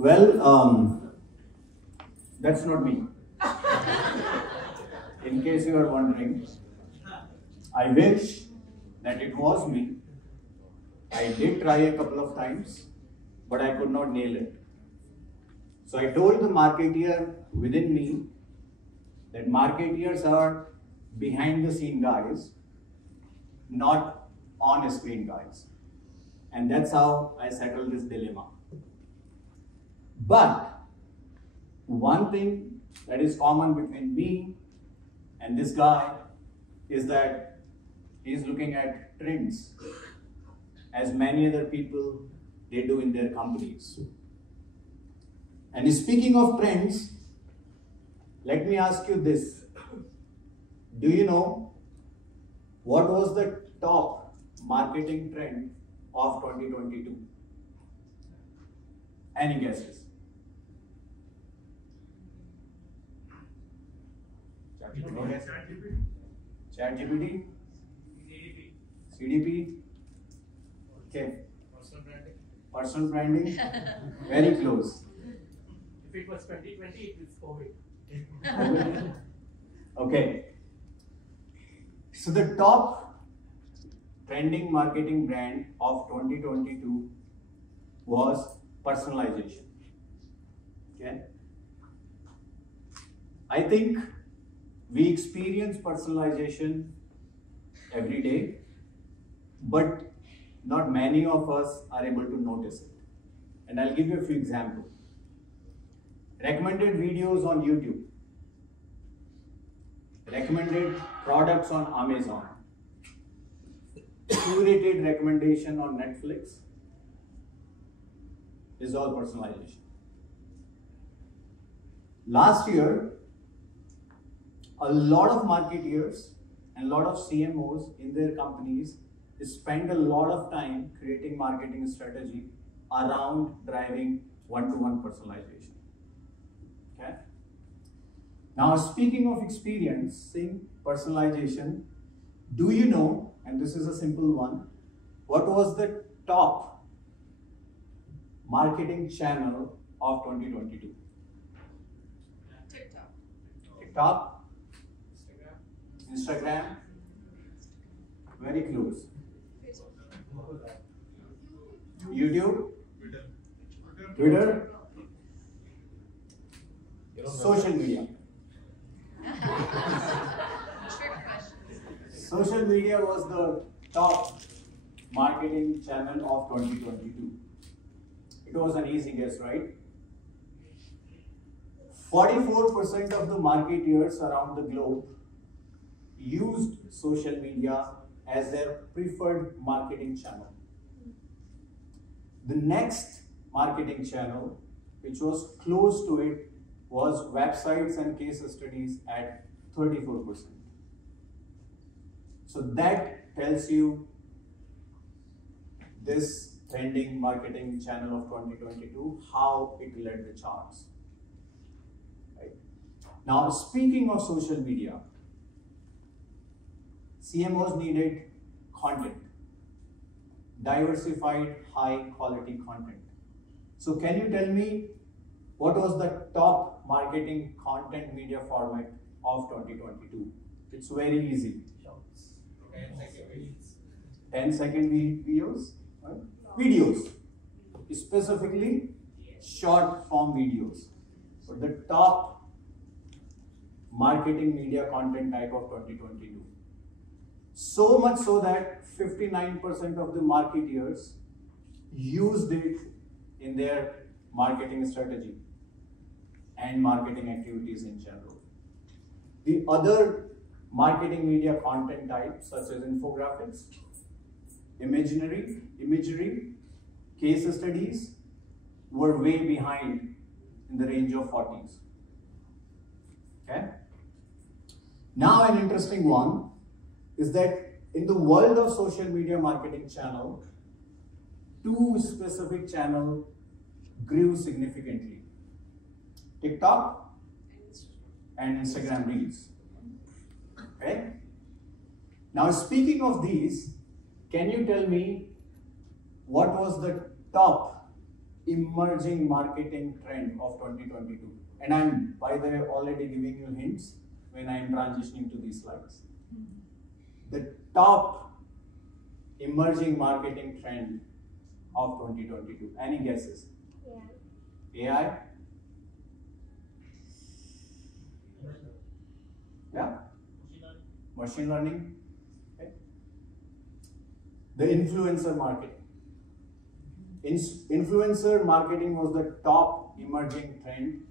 Well, that's not me. In case you are wondering, I wish that it was me. I did try a couple of times, but I could not nail it. So I told the marketeer within me that marketeers are behind the scene guys, not on screen guys. And that's how I settled this dilemma. But one thing that is common between me and this guy is that he's looking at trends, as many other people they do in their companies. And speaking of trends, let me ask you this. Do you know what was the top marketing trend of 2022? Any guesses? ChatGPT? CDP? Okay. Personal branding? Very close. If it was 2020, it was COVID. Okay. So the top trending marketing brand of 2022 was personalization. Okay. I think we experience personalization every day, but not many of us are able to notice it. And I'll give you a few examples. Recommended videos on YouTube, recommended products on Amazon, curated recommendation on Netflix is all personalization. Last year, a lot of marketeers and a lot of CMOs in their companies spend a lot of time creating marketing strategy around driving one-to-one personalization. Okay. Now, speaking of experiencing personalization, do you know, and this is a simple one, what was the top marketing channel of 2022? TikTok. TikTok? Instagram? Very close. YouTube? Twitter? Social media. Trick question. Social media was the top marketing channel of 2022. It was an easy guess, right? 44% of the marketeers around the globe used social media as their preferred marketing channel. The next marketing channel, which was close to it, was websites and case studies at 34%. So that tells you this trending marketing channel of 2022, how it led the charts. Right? Now, speaking of social media, CMOs needed content, diversified, high quality content. So can you tell me what was the top marketing content media format of 2022? It's very easy. 10-second videos? Right? Videos. Specifically, short form videos. So the top marketing media content type of 2022. So much so that 59% of the marketeers used it in their marketing strategy and marketing activities in general. The other marketing media content types such as infographics, imagery, case studies were way behind in the range of 40s. Okay? Now an interesting one is that in the world of social media marketing channel, two specific channels grew significantly. TikTok and Instagram Reels. Okay? Now, speaking of these, can you tell me what was the top emerging marketing trend of 2022. And I'm, by the way, already giving you hints when I'm transitioning to these slides. The top emerging marketing trend of 2022. Any guesses? Yeah. AI? Yeah? Machine learning? Okay. The influencer marketing. Influencer marketing was the top emerging trend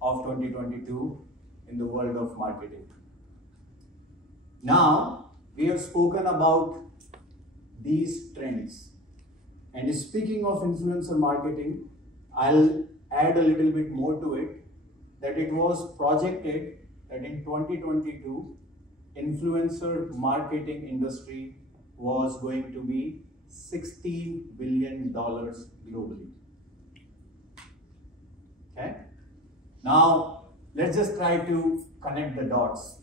of 2022 in the world of marketing. Now, we have spoken about these trends. And speaking of influencer marketing, I'll add a little bit more to it, that it was projected that in 2022, influencer marketing industry was going to be $16 billion globally. Okay? Now, let's just try to connect the dots.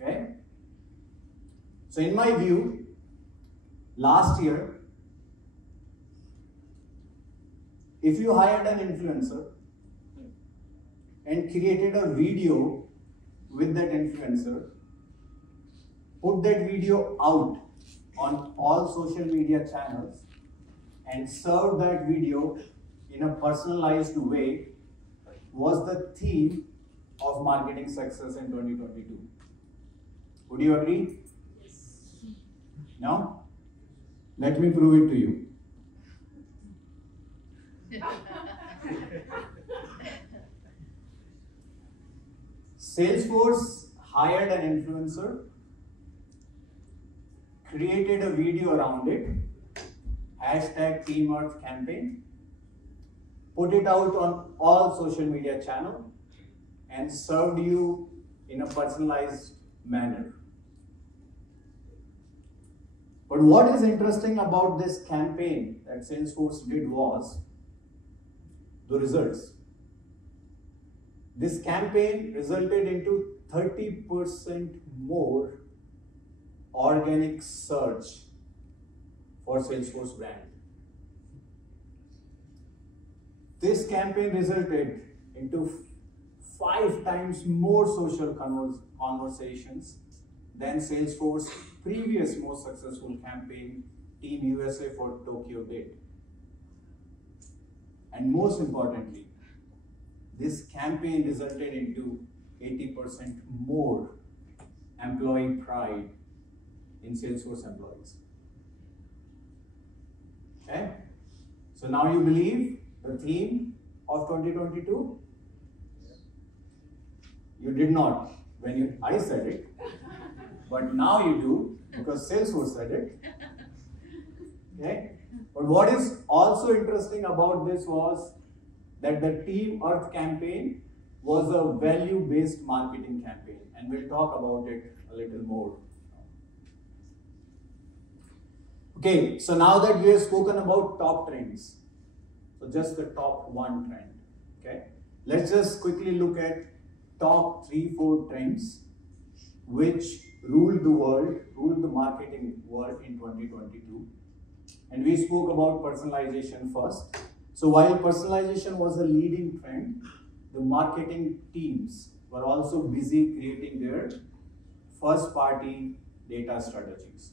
Okay? So in my view, last year, if you hired an influencer and created a video with that influencer, put that video out on all social media channels and serve that video in a personalized way, was the theme of marketing success in 2022. Would you agree? Yes. No? Let me prove it to you. Salesforce hired an influencer, created a video around it, hashtag Team Earth campaign, put it out on all social media channels, and served you in a personalized manner. But what is interesting about this campaign that Salesforce did was the results. This campaign resulted into 30% more organic search for Salesforce brand. This campaign resulted into 5 times more social conversations than Salesforce's previous most successful campaign, Team USA for Tokyo did. And most importantly, this campaign resulted into 80% more employee pride in Salesforce employees. Okay? So now you believe the theme of 2022? You did not when I said it, but now you do because Salesforce said it. Okay? But what is also interesting about this was that the Team Earth campaign was a value-based marketing campaign, and we'll talk about it a little more. Okay, so now that we have spoken about top trends, so just the top 1 trend, okay? Let's just quickly look at top 3-4 trends which ruled the world, ruled the marketing world in 2022. And we spoke about personalization first. So while personalization was a leading trend, the marketing teams were also busy creating their first-party data strategies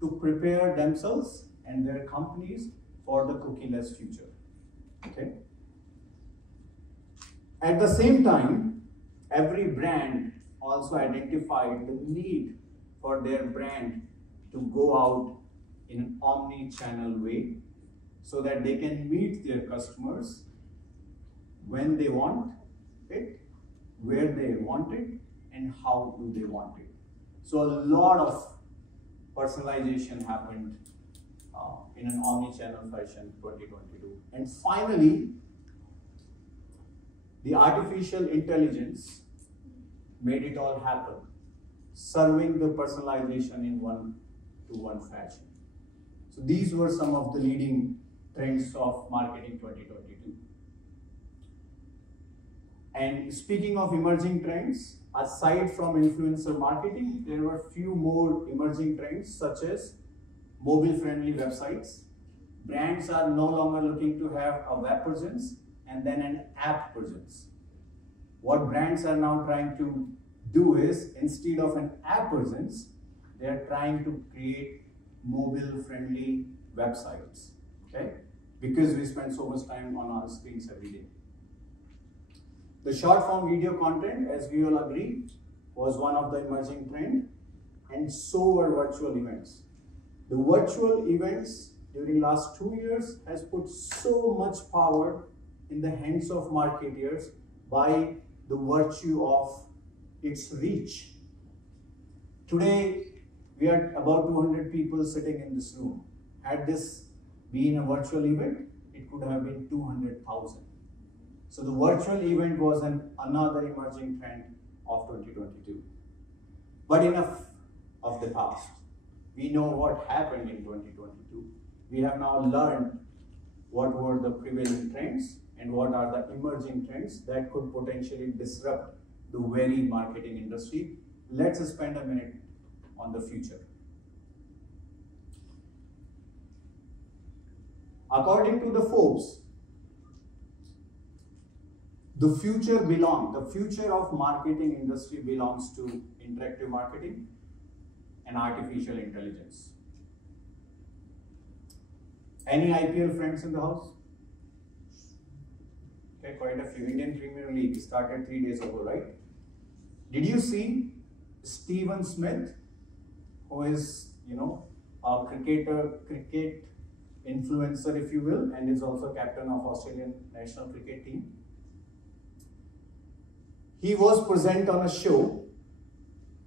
to prepare themselves and their companies for the cookieless future. Okay. At the same time, every brand also identified the need for their brand to go out in an omni-channel way so that they can meet their customers when they want it, where they want it, and how do they want it. So a lot of personalization happened in an omni-channel fashion 2022. And finally, the artificial intelligence made it all happen, serving the personalization in one-to-one fashion. So these were some of the leading trends of marketing 2022. And speaking of emerging trends, aside from influencer marketing, there were few more emerging trends such as mobile-friendly websites, brands are no longer looking to have a web presence and then an app presence. What brands are now trying to do is, instead of an app presence, they are trying to create mobile-friendly websites, okay? Because we spend so much time on our screens every day. The short-form video content, as we all agree, was one of the emerging trend, and so were virtual events. The virtual events during last 2 years has put so much power in the hands of marketers by the virtue of its reach. Today, we are about 200 people sitting in this room. Had this been a virtual event, it could have been 200,000. So the virtual event was another emerging trend of 2022. But enough of the past. We know what happened in 2022. We have now learned what were the prevailing trends and what are the emerging trends that could potentially disrupt the very marketing industry. Let's spend a minute on the future. According to the Forbes, the future of marketing industry belongs to interactive marketing and artificial intelligence. Any IPL friends in the house? Okay, quite a few. Indian Premier League started 3 days ago, right? Did you see Steven Smith, who is, a cricket influencer, if you will, and is also captain of Australian national cricket team? He was present on a show,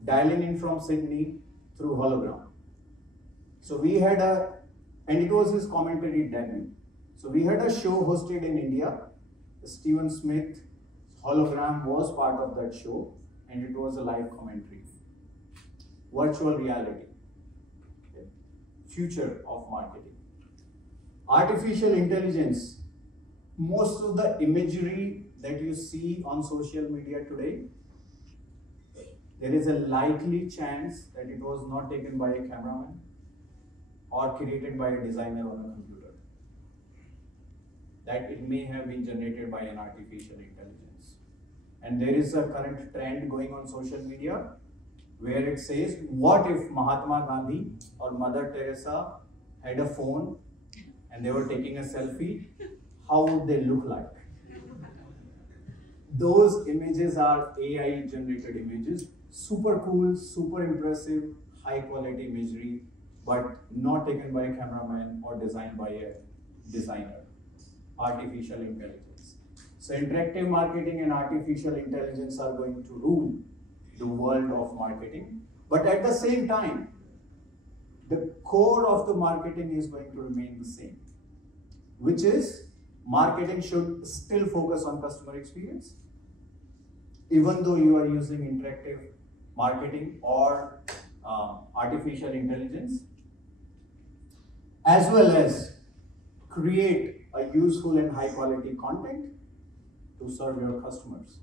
dialing in from Sydney through hologram. So we had and it was his commentary debut. So we had a show hosted in India. Steven Smith hologram was part of that show, and it was a live commentary. Virtual reality. Okay. Future of marketing. Artificial intelligence. Most of the imagery that you see on social media today, there is a likely chance that it was not taken by a cameraman or created by a designer on a computer. That it may have been generated by an artificial intelligence. And there is a current trend going on social media where it says, what if Mahatma Gandhi or Mother Teresa had a phone and they were taking a selfie? How would they look like? Those images are AI generated images, super cool, super impressive, high quality imagery, but not taken by a cameraman or designed by a designer. Artificial intelligence. So interactive marketing and artificial intelligence are going to rule the world of marketing. But at the same time, the core of the marketing is going to remain the same, which is marketing should still focus on customer experience, even though you are using interactive marketing or artificial intelligence, as well as create a useful and high quality content to serve your customers.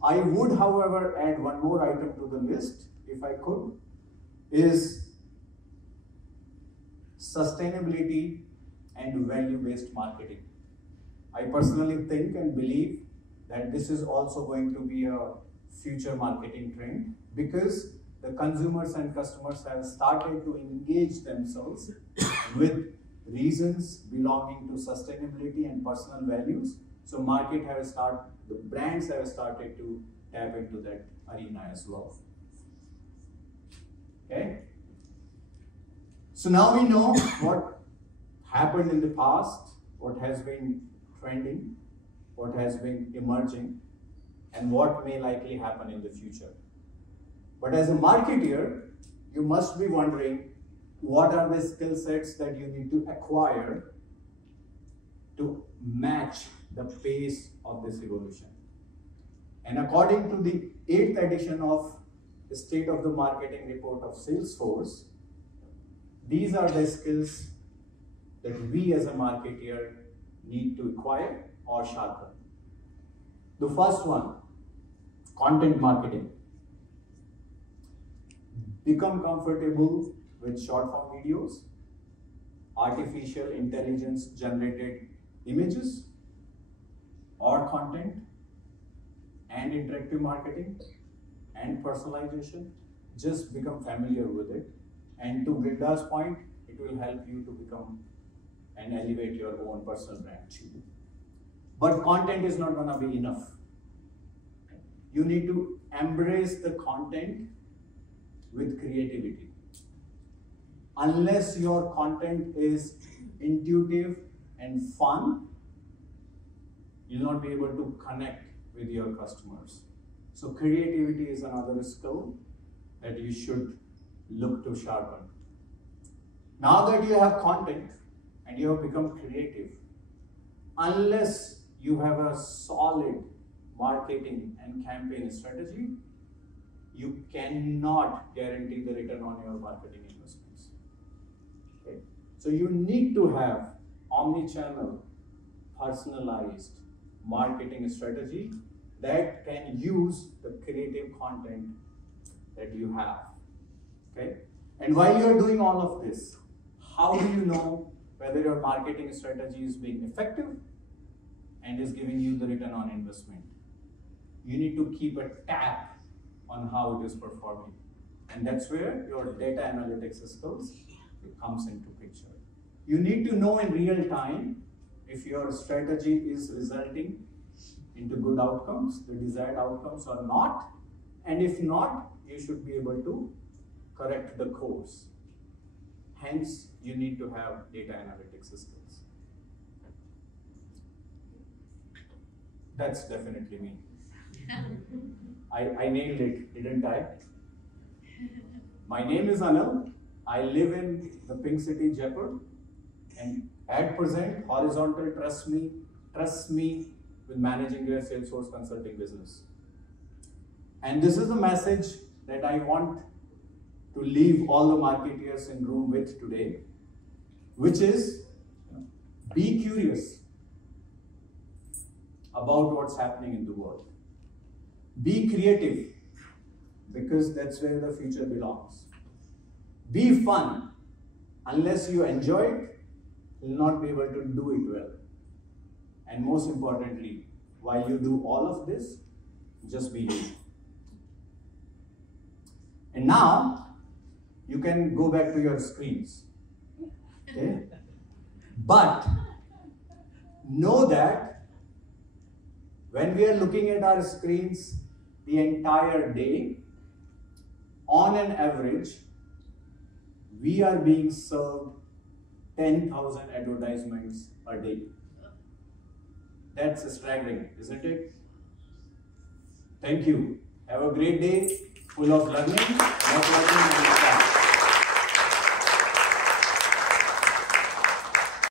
I would, however, add one more item to the list, if I could, is sustainability and value-based marketing. I personally think and believe that this is also going to be a future marketing trend, because the consumers and customers have started to engage themselves with reasons belonging to sustainability and personal values. So the brands have started to tap into that arena as well. Okay. So now we know what happened in the past, what has been trending, what has been emerging, and what may likely happen in the future. But as a marketer, you must be wondering, what are the skill sets that you need to acquire to match the pace of this evolution? And according to the 8th edition of the State of the Marketing Report of Salesforce, these are the skills that we as a marketer need to acquire or sharpen. The first one, content marketing. Become comfortable with short form videos artificial intelligence generated images or content and interactive marketing and personalization. Just become familiar with it. And to Brinda's point, it will help you to become and elevate your own personal brand too. But content is not gonna be enough. You need to embrace the content with creativity. Unless your content is intuitive and fun, you'll not be able to connect with your customers. So creativity is another skill that you should look to sharpen. Now that you have content and you have become creative, unless you have a solid marketing and campaign strategy, you cannot guarantee the return on your marketing investments. Okay? So you need to have omni-channel, personalized marketing strategy that can use the creative content that you have. Okay? And while you're doing all of this, how do you know whether your marketing strategy is being effective and is giving you the return on investment? You need to keep a tab on how it is performing. And that's where your data analytics skills comes into picture. You need to know in real time if your strategy is resulting into good outcomes, the desired outcomes or not. And if not, you should be able to correct the course. Hence, you need to have data analytics skills. That's definitely me. I nailed it, didn't I? My name is Anil. I live in the Pink City, Jaipur. And at present, Horizontal trusts me with managing their Salesforce consulting business. And this is the message that I want to leave all the marketeers in room with today, which is be curious about what's happening in the world. Be creative, because that's where the future belongs. Be fun. Unless you enjoy it, you'll not be able to do it well. And most importantly, while you do all of this, just be you. And now, you can go back to your screens. Okay? But know that when we are looking at our screens the entire day, on an average, we are being served 10,000 advertisements a day. That's staggering, isn't it? Thank you. Have a great day, full of learning, networking, and